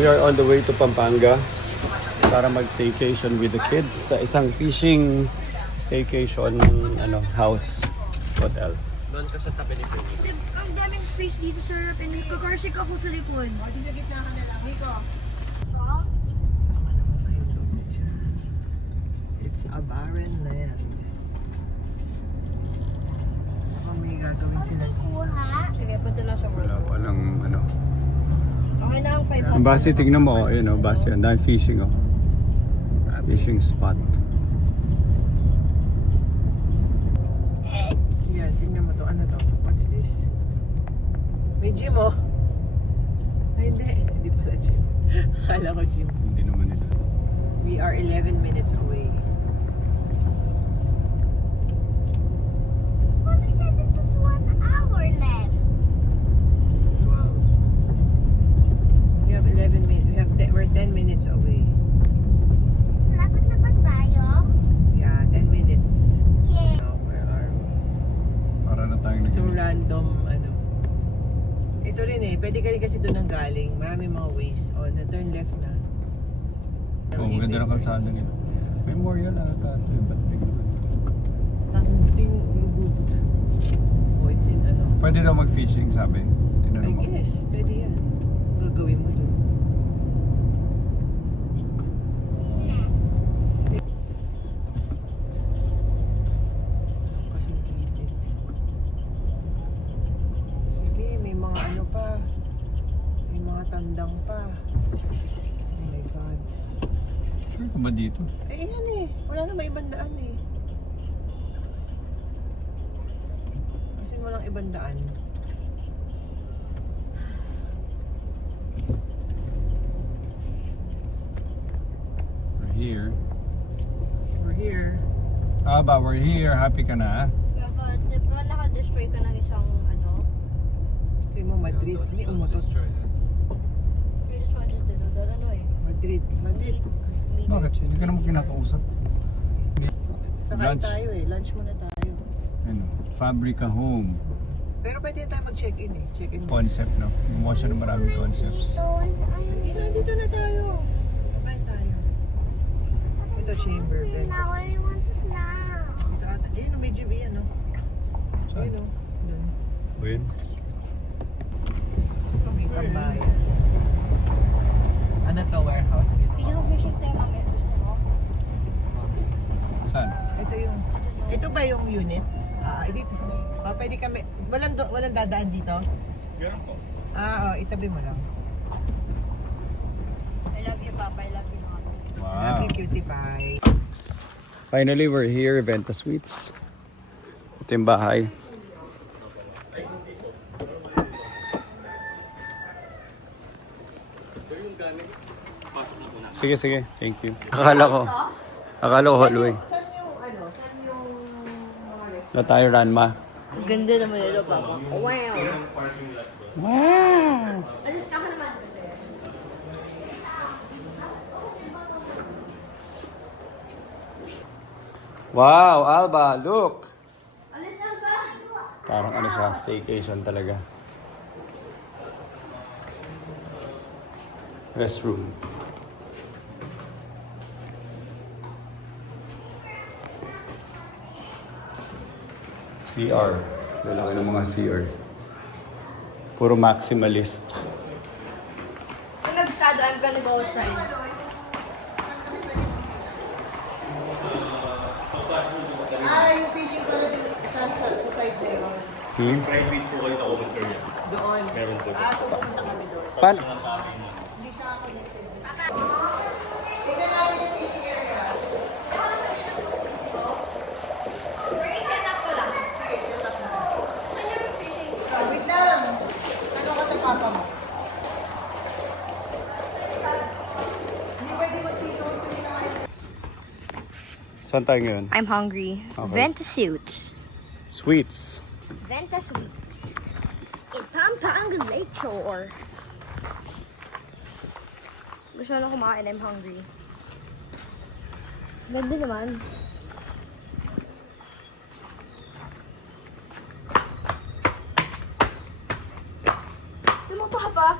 We are on the way to Pampanga para mag-staycation with the kids sa isang fishing staycation house hotel. Doon ka sa tabi ni Pwede. Ang daming space dito, sir. Kakarsik ako sa likod. Di sa gitna ka na lang. Nico. It's a barren land. Baka may gagawin sila. Sige, punta na siya. Wala pa lang Okay na ang 5 Ang base, tignan mo, base yan. Dahil fishing, fishing spot. Yan, tingnan mo to. Ano to? What's this? May gym, oh. Ay, hindi pala gym. Akala ko gym. Hindi naman nila. We are 11 minutes away. Mommy said it was 1 hour left. We have 11 minutes. We're 10 minutes away. Lapit na ba tayo? Yeah, 10 minutes. Yeah. Now, where are we? Para na tayong So random, Ito rin pwede ka rin kasi doon ang galing. Maraming mga ways. Oh, na-turn left na. maganda ng kalsada nila. Memorial ata ito. Ba't bigla? Something good. Oh, it's in Pwede daw mag-fishing, sabi. I Tinanong mo. guess, pwede yan. Gagawin mo doon. Complicated. Sige, may mga pa. May mga tandang pa. Oh my God. Sure ka ba dito? Yan wala na may ibang daan Kasi walang ibang daan. We're here. We're here. We're here. Happy ka na? Di ba naka-destroy ka ng isang Ito mo, Madrid. May umutot. We just wanted to do that Madrid. Bakit? Hindi ka naman kinakausap. Sakain Lunch. tayo Lunch muna tayo. Fabrica Home. Pero pwede tayo mag-check-in Check-in mo. Concept, no? Gumawa siya ng maraming concepts. Dito na tayo. Sakain tayo. Ito, chamber. Now I want to snack. Ito ata. May gym yan, Saan? Doon. Win? Ito, may tambayan. Ano to? Warehouse. Pinaka-fishing tayo kami. Gusto mo? Saan? Ito ba yung unit? Dito. Pwede kami. Walang dadaan dito? Meron po. Itabi mo lang. I love you, Papa. I love you, Mama. Wow. Happy cutie pie. Finally, we're here, Venta Suites. Ito yung bahay. Sige. Thank you. Akala ko hallway. Saan yung mga restaurant? Na tayo, Ranma. Ang ganda naman nito, Papa. Wow. Wow! Alis ka naman. Wow, Alba, look! Alis na ba? Parang siya, staycation talaga. Restroom. CR. Lalaki ng mga CR. Puro maximalist. I'm mag-shadow. I'm gonna go outside. Yung fishing pala din sa side na yun. Private po kayo na-over yan. Doon. Meron po. So pupunta kami doon. Paano? Hindi siya connected. Tingnan natin yung fishing area. Sige, set up na. Wait lang. Ano ka sa papa mo? Hindi pwede mag-cheetos kasi nakain. Saan tayo ngayon? I'm hungry. Okay. Venta Suits. Sweets. Venta Suites. In Pampanga Lakeshore. Gusto na kumain. I'm hungry. Ganda naman. Tumutuha pa.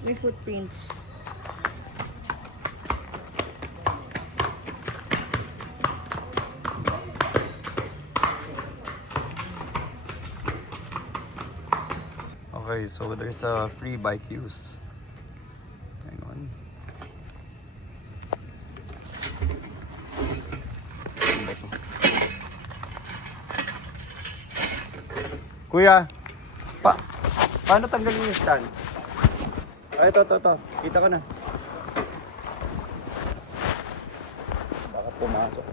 May footprints. Okay, so there's a free bike use. Hang on. Ano ba to? Kuya, paano tanggalin yung stand? Ay, ito. Kita ko na. Baka pumasok.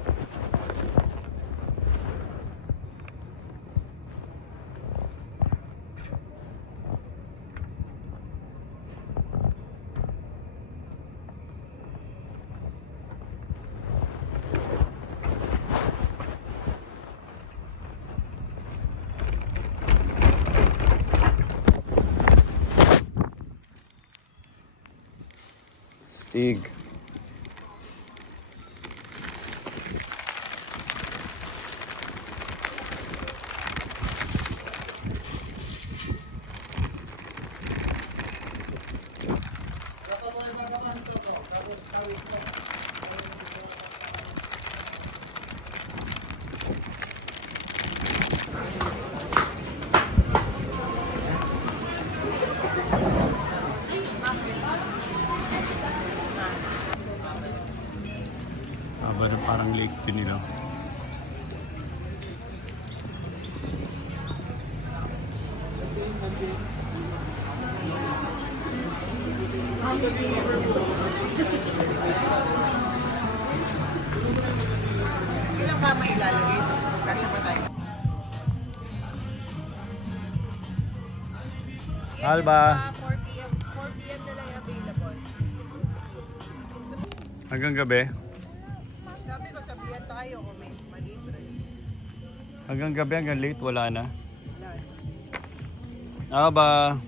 Stig. Aba na parang lake din nila. Ilang kama ilalagay ito? Kasya pa tayo. Alba, 4 p.m. 4 p.m. na lang available. hanggang gabi. Sabi ko, sabihan tayo kung may malibre. Hanggang gabi, hanggang late, wala na. Wala. Aba.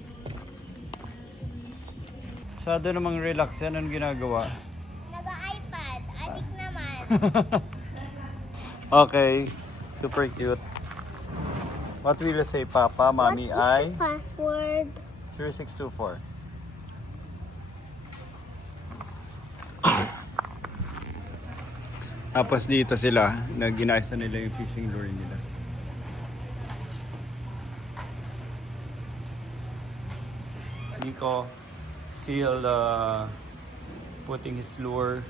Masyado namang relax yan. Anong ginagawa? Nag-iPad. Adik naman. Okay. Super cute. What will you say, Papa? Mommy, I? Password. 0624. Tapos dito sila, nag-inayos na nila yung fishing lure nila. Nico still putting his lure.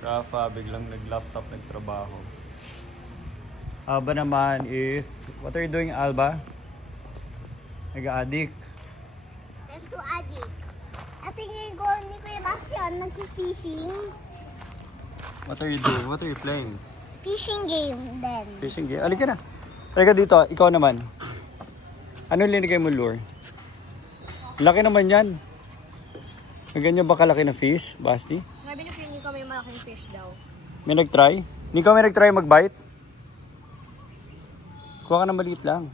Rafa biglang nag-laptop nagtrabaho. Alba naman is, what are you doing, Alba? Nag-addict. Let's do adik. At tingin ko ni Kuya Bastion nag-fishing. What are you doing? What are you playing? Fishing game then. Fishing game? Alika na. Alika dito, ikaw naman. Ano linigay mo lure? Laki naman yan. May ganyan ba kalaki na fish, Basti? Sabi ni Kuya Nico may malaking fish daw. May nag-try? Nico, may nag-try mag-bite? Kuha ka na maliit lang.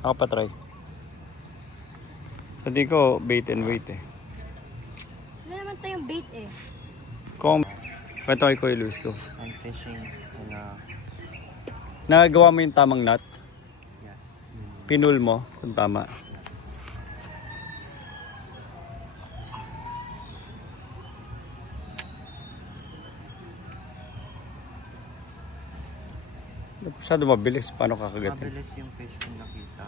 Ako pa try. Sa di ko, bait and wait eh. Wala naman tayong bait eh. Kung kwento kay Kuya Luis ko. I'm fishing in a... Nagawa mo yung tamang knot? Yeah. Pinul mo kung tama. Masyado mabilis. Paano kakagatin? Mabilis yung fish yung nakita.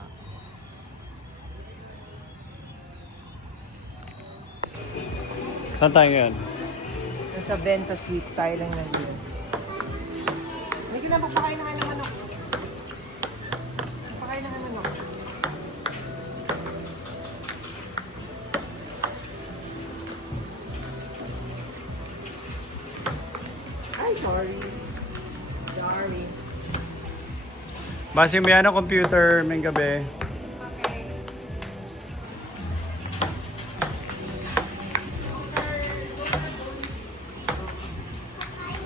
Saan tayo ngayon? Nasa Venta Sweets tayo lang nandun. Hindi ka na papakain na kayo ng manok. Papakain na kayo ng manok. Ay, sorry. Sorry. Basi may ano computer, may gabi.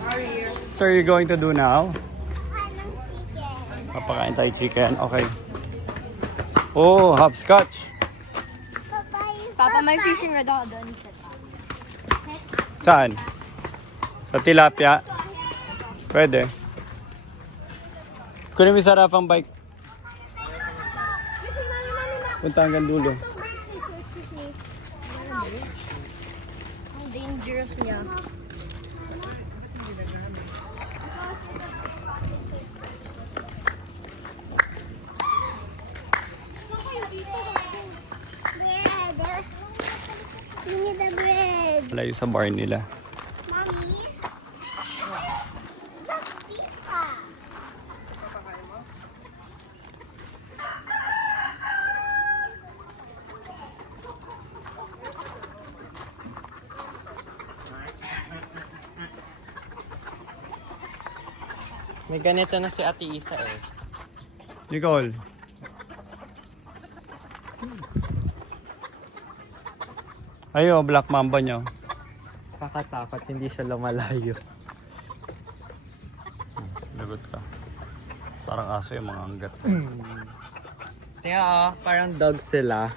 Sorry. What are you going to do now? Anong chicken? Papakain tayo chicken. Okay. Oh, hopscotch. Papa, may fishing rod ako doon. Saan? Sa tilapia? Pwede. Kunin mo sa Rafang bike. Punta hanggang dulo. Ang dangerous niya. malayo sa bar nila. Mami? Bakit pa? May ganito na si Ate Isa eh. Nicole. Ayo, black mamba niyo. Kakatakot, hindi siya lumalayo. Lagot ka. Parang aso yung mga hanggat. Tingnan oh, parang dog sila.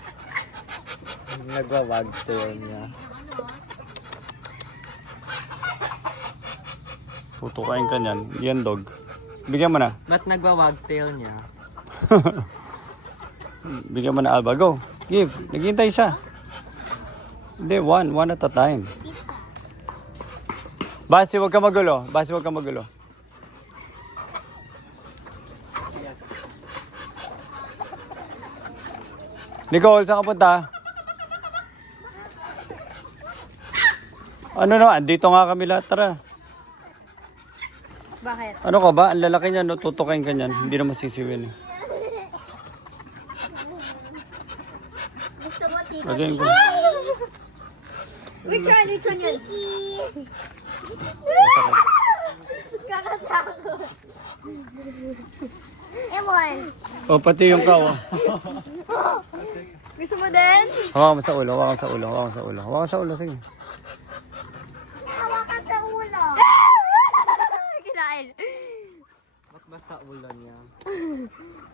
Nagwawagtail niya. Tutukain ka niyan. Yan dog. Bigyan mo na. Ba't nagwawagtail niya? Bigyan mo na Alba. Go. Give. Naghihintay siya. Hindi, one at a time. Basi, huwag ka magulo. Basi, huwag ka magulo. Nicole, saan ka punta? Ano naman? Dito nga kami lahat. Tara. Bakit? Ano ka ba? Ang lalaki niya, no? Tutukain ka niyan. Hindi na masisiwin. Gusto mo tito? Lagyan ko. Which one? Which one yun? Kakatakot. Ewan. O, pati yung kawa. Gusto mo din? Hawakan mo sa ulo, hawakan mo sa ulo, hawakan mo sa ulo. Hawakan sa ulo, sige. Hawakan sa ulo. Kinain. Ba't ba sa ulo niya?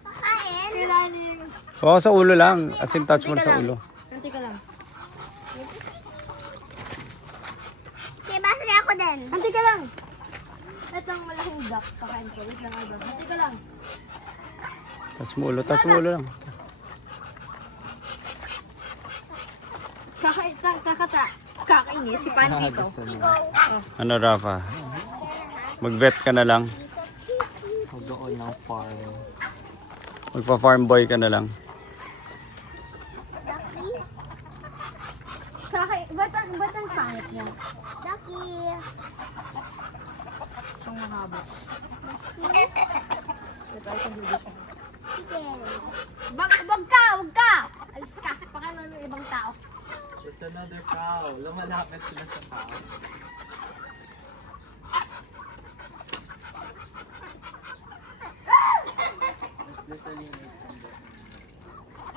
Pakain? Kinain. Hawakan sa ulo lang. As in, touch mo na sa ulo. Kanti ka lang. Okay, basa niya ako din. Kanti ka lang. Itong malaking duck. Pakain ko. Wait lang, Alba. Kanti ka lang. Touch mo ulo, touch mo ulo lang. Kakainis si Panty ko. Ano, Rafa? Mag-vet ka na lang. Doon ng farm. Magpa-farm boy ka na lang. Ba't ang pangit niya? Ducky. Ang mahaba. Wag ka! Alis ka. Pakano ng ibang tao. There's another cow. Lumalapit sila sa cow.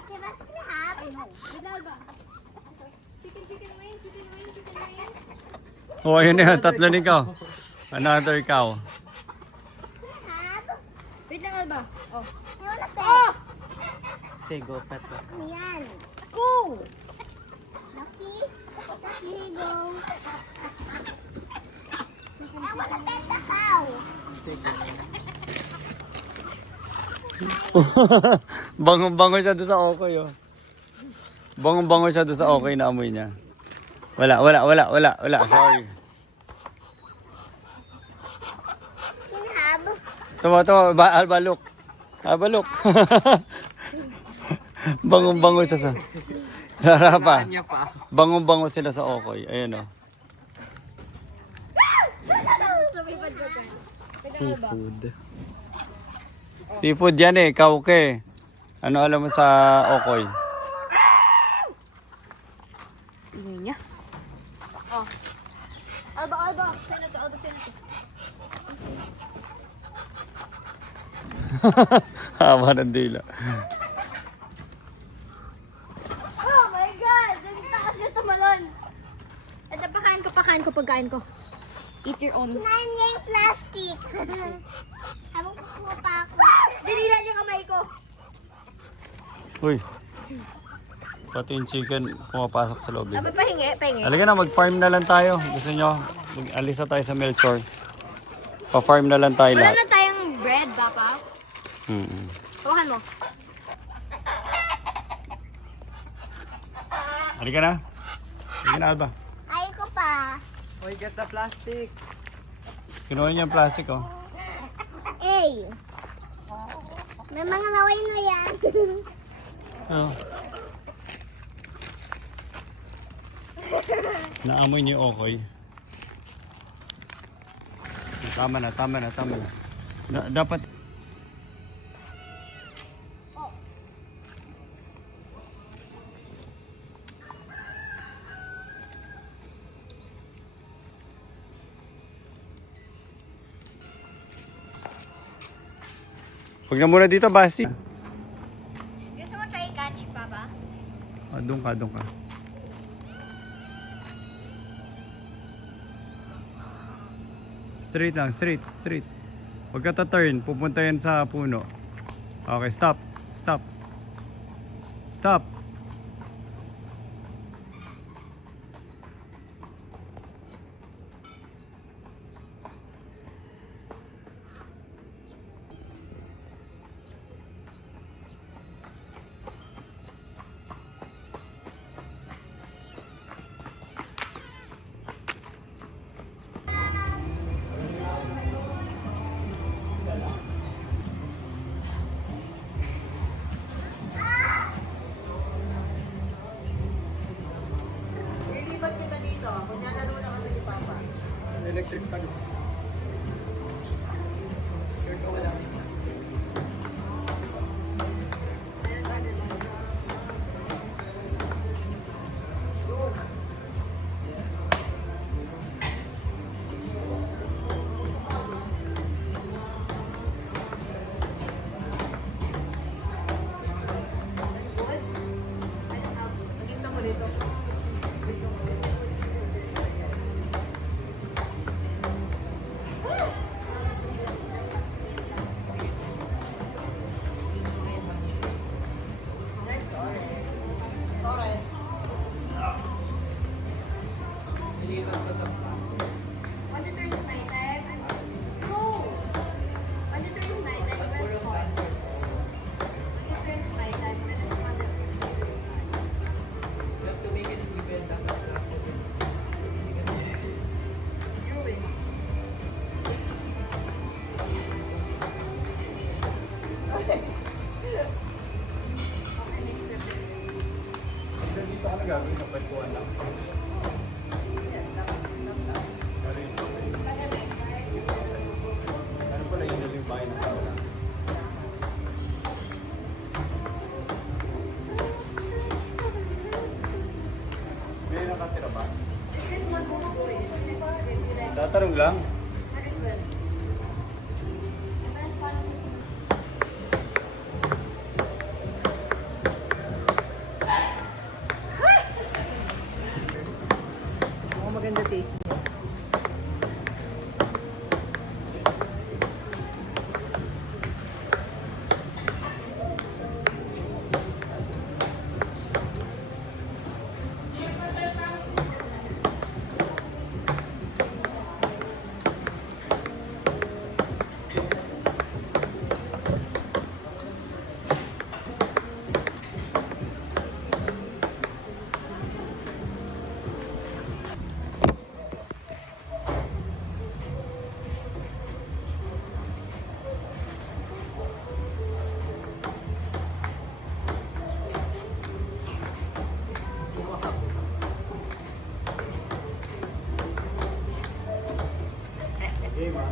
Okay, what's gonna happen? Binaga. Chicken wings. Oh, ayun na yan. Tatlo ni cow. Another cow. Wait lang, Alba. Oh. Oh! Say, go pet ko. Yan. Go! Lucky, here you go. I wanna pet the cow. Bango-bango siya doon sa okay, oh. Bango-bango siya doon sa okay na amoy niya. Wala. Sorry. Can you have? Tumo. Alba, look. Bango-bango siya sa... Rafa. Niya pa. Bango-bango sila sa okay. Ayan, oh. Seafood. Seafood yan eh, kauke. Ano alam mo sa okoy? Ingay niya. Oh. Alba. Sino to? Haba ng dila. Oh my God! Nagtakas niya tumalon. Ito, pagkain ko. Eat your own. Kinain niya yung plastic. Habang kukuha pa ako. Dinila niya kamay ko. Uy. Pati yung chicken pumapasok sa loob. Aba, pahingi. Halika na, mag-farm na lang tayo. Gusto nyo? Mag-alisa tayo sa Melchor. Pa-farm na lang tayo Wala lahat. na tayong bread, Papa. Hawakan mo. Halika na, Alba. Ayaw ko pa. Oy, get the plastic. Kinuha niya yung plastic, oh. Ay. May mga laway na yan. Oh. Naamoy niyo yung okoy. Tama na. Dapat... Huwag na muna dito, Basi. Gusto mo try catch, Papa? Doon ka. Straight lang, straight. Huwag ka ta-turn, pupunta yan sa puno. Okay, stop. Lilipat kita dito. Kung nalaro na kami ni Papa. Electric pan. Nakita mo dito. Next, orange. Orange. Want to turn to my time? Go! Want to turn to my time? Press pause. Want to turn to my time? Then it's want to you win. Okay, next prepare. Dito ka na gagawin sa pwestuhan lang. Ano pala yun yung bahay ng tao lang? May nakatira ba? Secret one mo go eh. Tatanong lang. Mukhang maganda taste niya. Game ah.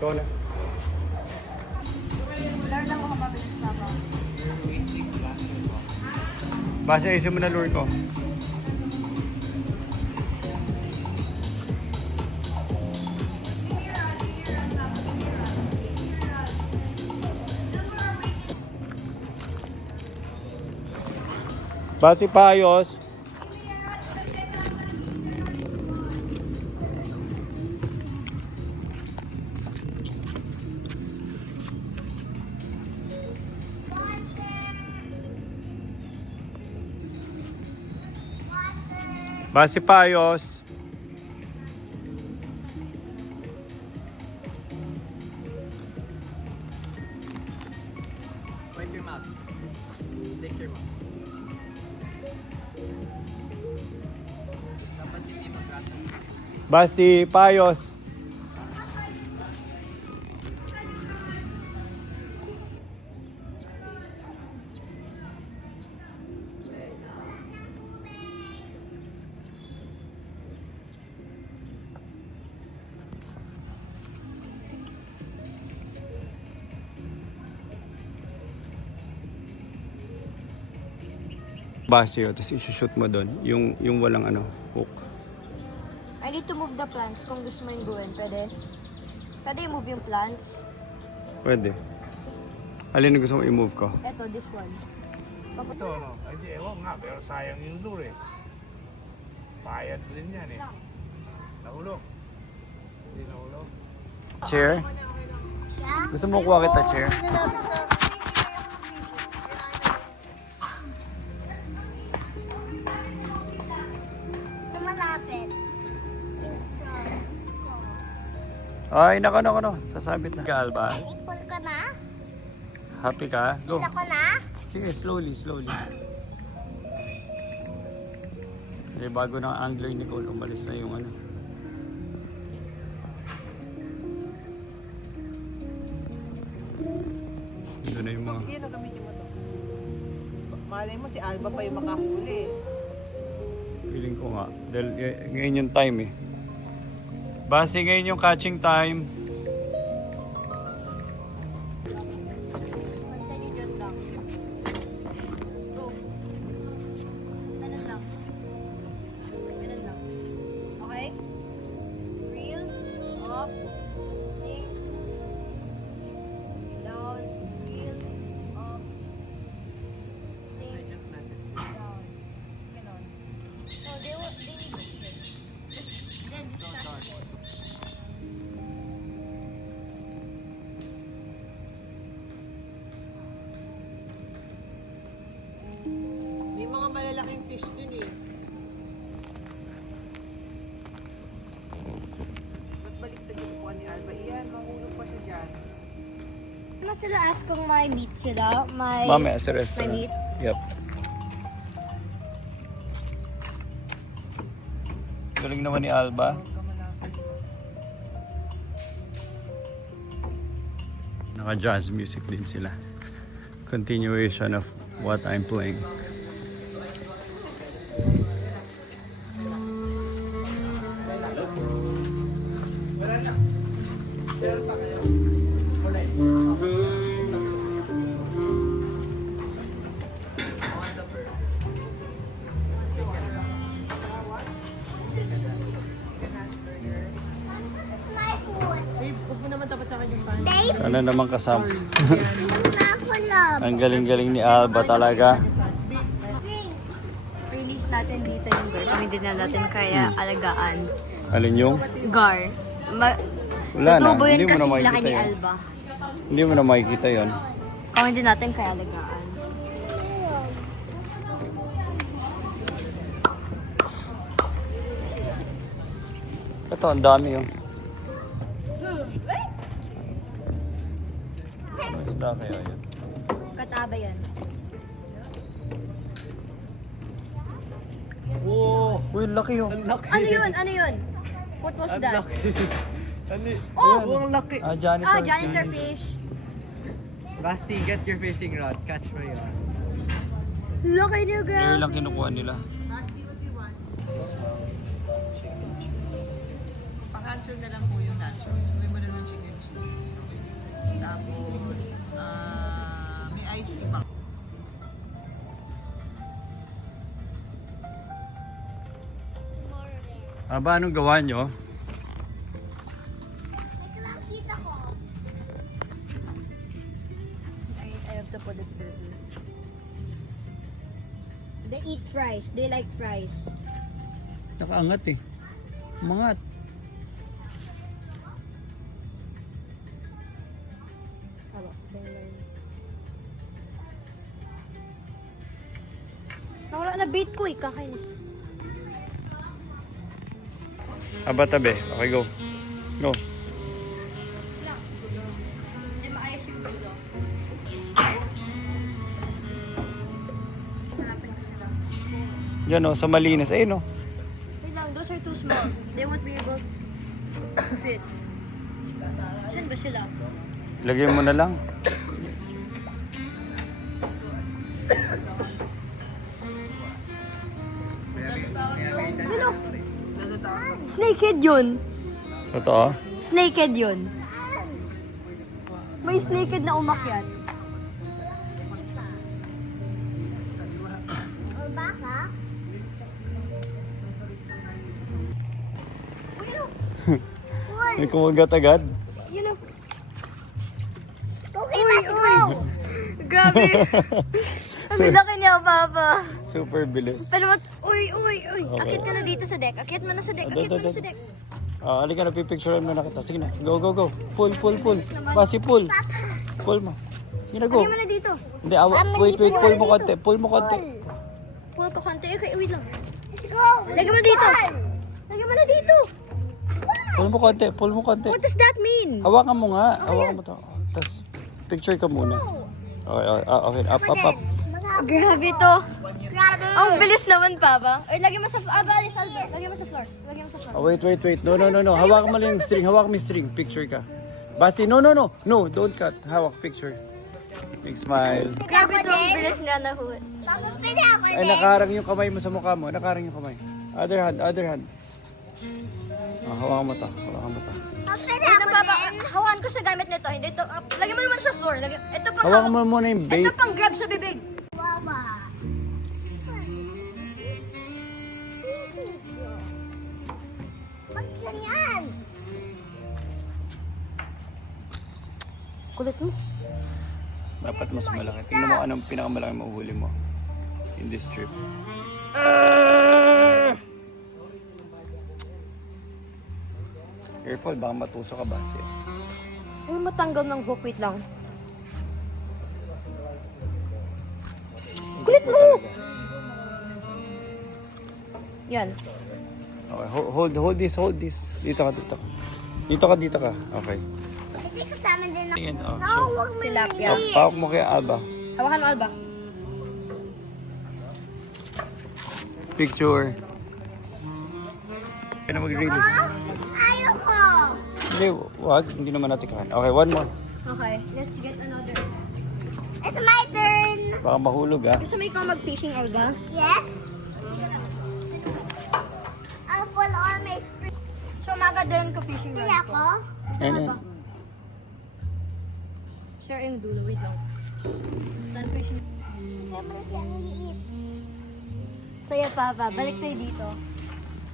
Ikaw na. Basta ayusin mo na lure ko. Basta paayos. Basi Payos. Wipe your mouth. Lick your mouth. Dapat hindi mag-asa. Basi Payos. Base yun, tapos isushoot mo doon, yung walang ano, hook. I need to move the plants kung gusto mo yung gawin. Pwede? Pwede i-move yung plants? Pwede. Alin ang gusto mo i-move ko? Eto, this one. Ito, no? Hindi, ewan nga, pero sayang yung lure eh. Payat din yan eh. Nahulog. Hindi nahulog. Chair? Gusto mo kuha kita chair? Malapit. Ay, nako. Sasabit na. Alba, Full ka na? happy ka? Go. Ako na? Sige, slowly. Eh, bago ng angler ni Nicole, umalis na yung ano. Doon na yung mga... Yan, gamitin mo to. Malay mo si Alba pa yung makahuli. Feeling ko nga. Dahil ngayon yung time eh. Base ngayon yung catching time. Continue dyan lang. Go. Ganun lang. Ganun lang. Okay? Reel. Up. Sing. Down. Reel. Up. Sing. Just let it sit. Down. Ganon. So, they need to see it. Then, just start it. May mga malalaking fish dun eh. Ba't baliktad yung upuan ni Alba? Iyan, mahulog pa siya dyan. Ano sila ask kung may meat sila? May... Mamaya sa May restaurant. meat? Yep. Galing naman ni Alba. Naka-jazz music din sila. Continuation of what I'm playing. That's my food. Babe, huwag mo naman tapat sa akin yung fan. Babe, Sana naman kasams. ako love. Ang galing-galing ni Alba talaga. Release natin dito yung gar. Kung hindi na natin kaya alagaan. Alin yung? Gar. Wala na. Natubo yun Hindi mo kasi na laki makikita ni yun. Alba. Hindi mo na makikita yon. Kung hindi natin kaya alagaan. Ito, ang dami yung. Ano isda kaya yun? Kataba yan. Whoa! Uy, laki yun. Ang laki! Ano yun? Ano yun? What was Ang that? laki! Oh! Ang laki! Janitor. Ah, janitor fish. Basti, get your fishing rod. Catch mo yun. Laki niya, Ngayon girl. lang kinukuha nila. Pang-cancel na lang po yung nachos. Kunin mo na lang chicken cheese. Tapos, may iced tea pa. Aba, anong gawa nyo? I have to put it there. They eat fries. They like fries. Nakaangat eh. Umangat. Haba. Nawala na bait ko eh. Kakainis. Aba tabi. Okay, go. Go. Hindi maayos yung dulo. Diyan o, sa malinis. Ayun o. Wait lang, those are too small. They won't be able to fit. Saan ba sila? Lagay mo na lang. Ano? Snakehead yun. Totoo? Snakehead yun. May snakehead na umakyat. O baka? May kumagat agad. You know. Okay, let's go! Grabe! Ang laki niya, Papa. Super bilis. Pero uy. Okay. Akit ka na dito sa deck. Akit mo na sa deck. Akit mo na sa deck. Halika na, pipicturean mo na kita. Sige na, go. Pull. Basi, pull. Pull mo. Sige na, go. Lagyan mo na dito. Hindi, wait, pull mo konti. Pull mo konti. Pull ko konti. Okay, wait lang. Let's go! Lagyan mo dito. Lagyan mo na dito. Pull mo konti. What does that mean? Hawakan mo nga. Hawakan mo to. Tapos, picture ka muna. Okay, up. Grabe to. Ang bilis naman, Papa. Ay, lagyan mo sa floor. Balis, Albert. Lagyan mo sa floor. Wait. No. Hawakan mo lang yung string. Hawakan mo yung string. Picture ka. Basti, no. No, don't cut. Hawak, picture. Big smile. Grabe to. Ang bilis nga na huli. Ay, nakaharang yung kamay mo sa mukha mo. Nakaharang yung kamay. Other hand. Hawakan mo to. Ito, Papa. Hawakan ko sa gamit nito. Hindi ito. Lagyan mo naman sa floor. Ito pang Hawakan mo muna yung bait. Ito pang grab sa bibig. Bakit ganyan? Kulit mo. Dapat mas malaki. Tingnan mo anong pinakamalaki mauhuli mo in this trip. Careful, baka matuso ka ba siya. Ay, matanggal ng hook. Wait lang. Kulit mo! Yan. Okay, hold this. Dito ka. Okay. Hindi kasama din ako. Tingin, Huwag mo tilapia. Pawak mo kay Alba. Hawakan mo, Alba. Picture. Kaya na mag-release. Ayoko! Hindi naman natin kahan. Okay, one more. Okay, let's get another. It's my turn! Baka mahulog ah. Gusto mo ikaw mag-fishing, Alba? Yes. I'll pull all my string. So, maga doon ka fishing rod ko. Ako? Ayun. Share yung dulo, wait lang. Saan fishing? Siyempre siya ang liit. Saya, Papa. Balik tayo dito.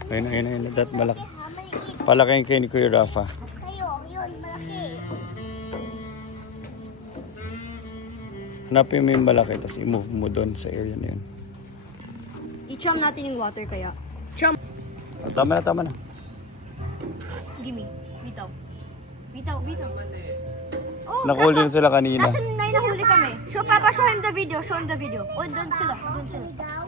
Ayun. That malaki. Maliit Palaki yung kay ni Kuya Rafa. kayo. Yun, malaki. Hanapin mo yung malaki, tapos i-move mo doon sa area na yun. I-chum natin yung water kaya. Chum! Tama na. Gimme. Bitaw. Oh, Nakuli na sila kanina. Nasaan na yung nahuli kami? Show, Papa, show him the video. Oh, doon sila. Ikaw?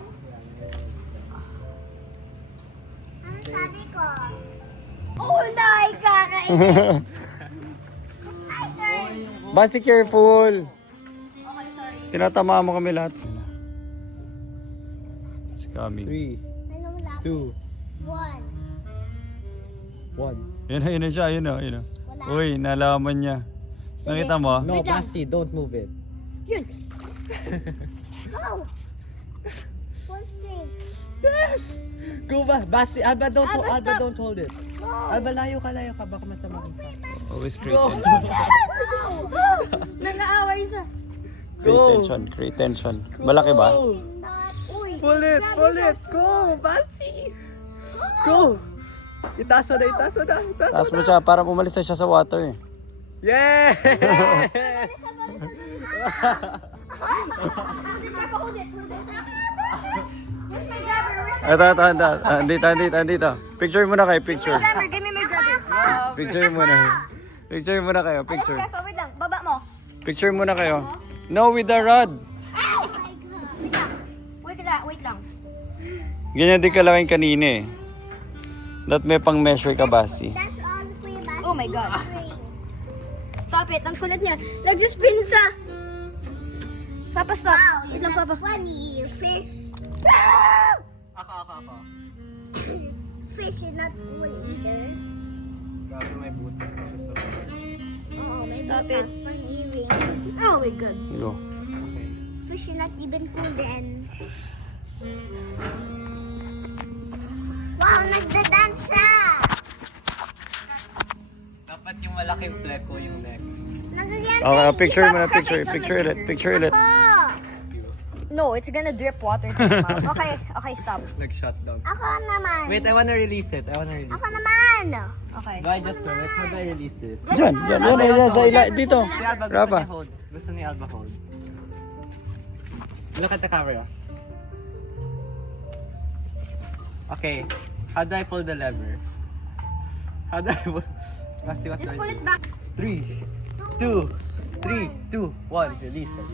Ano sabi ko? Oh, kakain! Basi, careful! Okay, sorry. Tinatamaan mo kami lahat. It's coming. 3, Anong laki? 2, One. 1. Yun na siya. Uy, nalaman niya. Nakita mo? No, Basti, don't move it. Yun! Go! Full string. Yes! Go ba? Basti, Alba, Alba, stop. don't hold it. Go! Alba, layo ka. Baka matamaan ka. Always create Go. Nangaaway sa... Create tension. Malaki ba? Not. Uy! Pull it. Go, Basti. Go. Itaas mo na. Taas mo siya para umalis na siya sa water. Yeah! Hold it. Where's my grabber? Ito. Andito. Picture muna kayo, picture. Give me my grabber. Picture muna. Picture muna kayo, Alas, picture. Grandpa, wait lang. Baba mo. Picture muna kayo. No, with the rod. Wait lang. Ganyan din kalaking kanina eh. That may pang measure ka, Basi. That's all for your basket. Oh my God. Rings. Stop it. Ang kulit niya. Nag-spin sa. Papa, stop. Wow, Wait you're lang, not Papa. funny. Fish. Ako. Fish, you're not wool either. Grabe may butas na siya sa Oh, may Stop butas for earring. Oh my God. Hello. Okay. Fish, you're not even cool then. Wow, nagda-dance siya! Dapat yung malaking pleko yung next. Nagaganda. Okay, picture mo na, Stop, picture. Kapit, Picture ulit, picture ulit. Oh, No, it's gonna drip water. to your mouth. Okay, stop. Nag-shutdown. ako naman. Wait, I wanna release it. Ako naman. Okay. Do I just do it? How do I release this? Diyan, sa dito. Si Alba, gusto Rafa. niya hold. Gusto ni Alba hold. Look at the camera. Okay. How do I pull the lever? How do I pull? Let's see what Just do I pull do. it back. 3, 2, 3, 2, 1. Release it.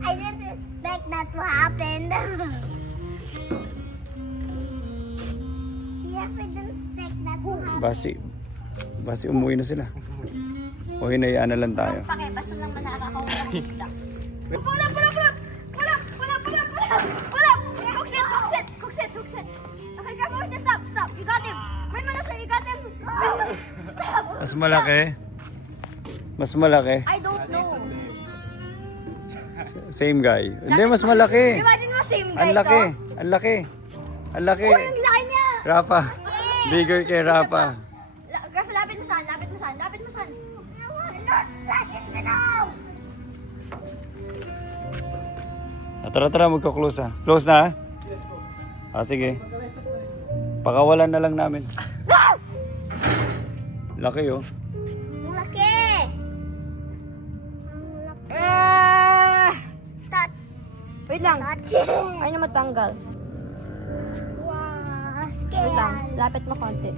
I didn't expect that to happen. You ever didn't expect that to happen? Basi umuwi na sila. O hinayaan na lang tayo. Pake, basta lang ba nakakakuha ng isda? Pull up! Cook set! Okay, careful. Stop! You got him! Wait mo na sir, you got him! Stop! Mas malaki. I don't know. Same guy. Hindi, mas malaki. Imagine mo same guy Ang laki. Ang laki. Ang laki niya! Rafa. Bigger kay Rafa. Grabe, lapit mo saan. Don't splash it now! Tara, magka-close ha. Close na ha? Sige. Pakawalan na lang namin. Laki oh. Laki! Touch. Wait lang. Touch. Ay na matanggal. Wow, Wait lang. scared. Lapit mo konti.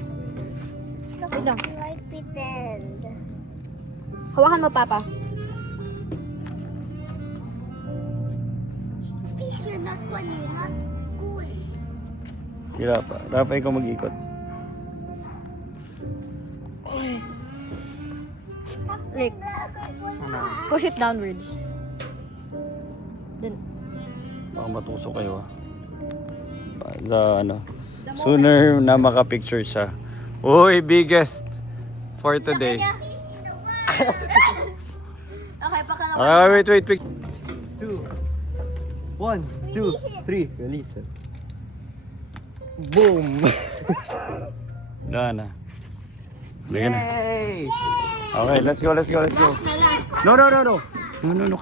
Wait lang. Like pretend. Hawakan mo, Papa. Fish, you're not funny. You're not cool. Si Rafa. Rafa, ikaw mag-ikot. Like, push it downwards. Then, Baka matusok kayo ha. Sooner na makapicture siya. Uy, biggest for today. Fish in the world. okay, pakalawa. Wait. 2, 1, 2, 3. Release it. Boom! Wala na. Sige na. Yay! Okay, let's go. No.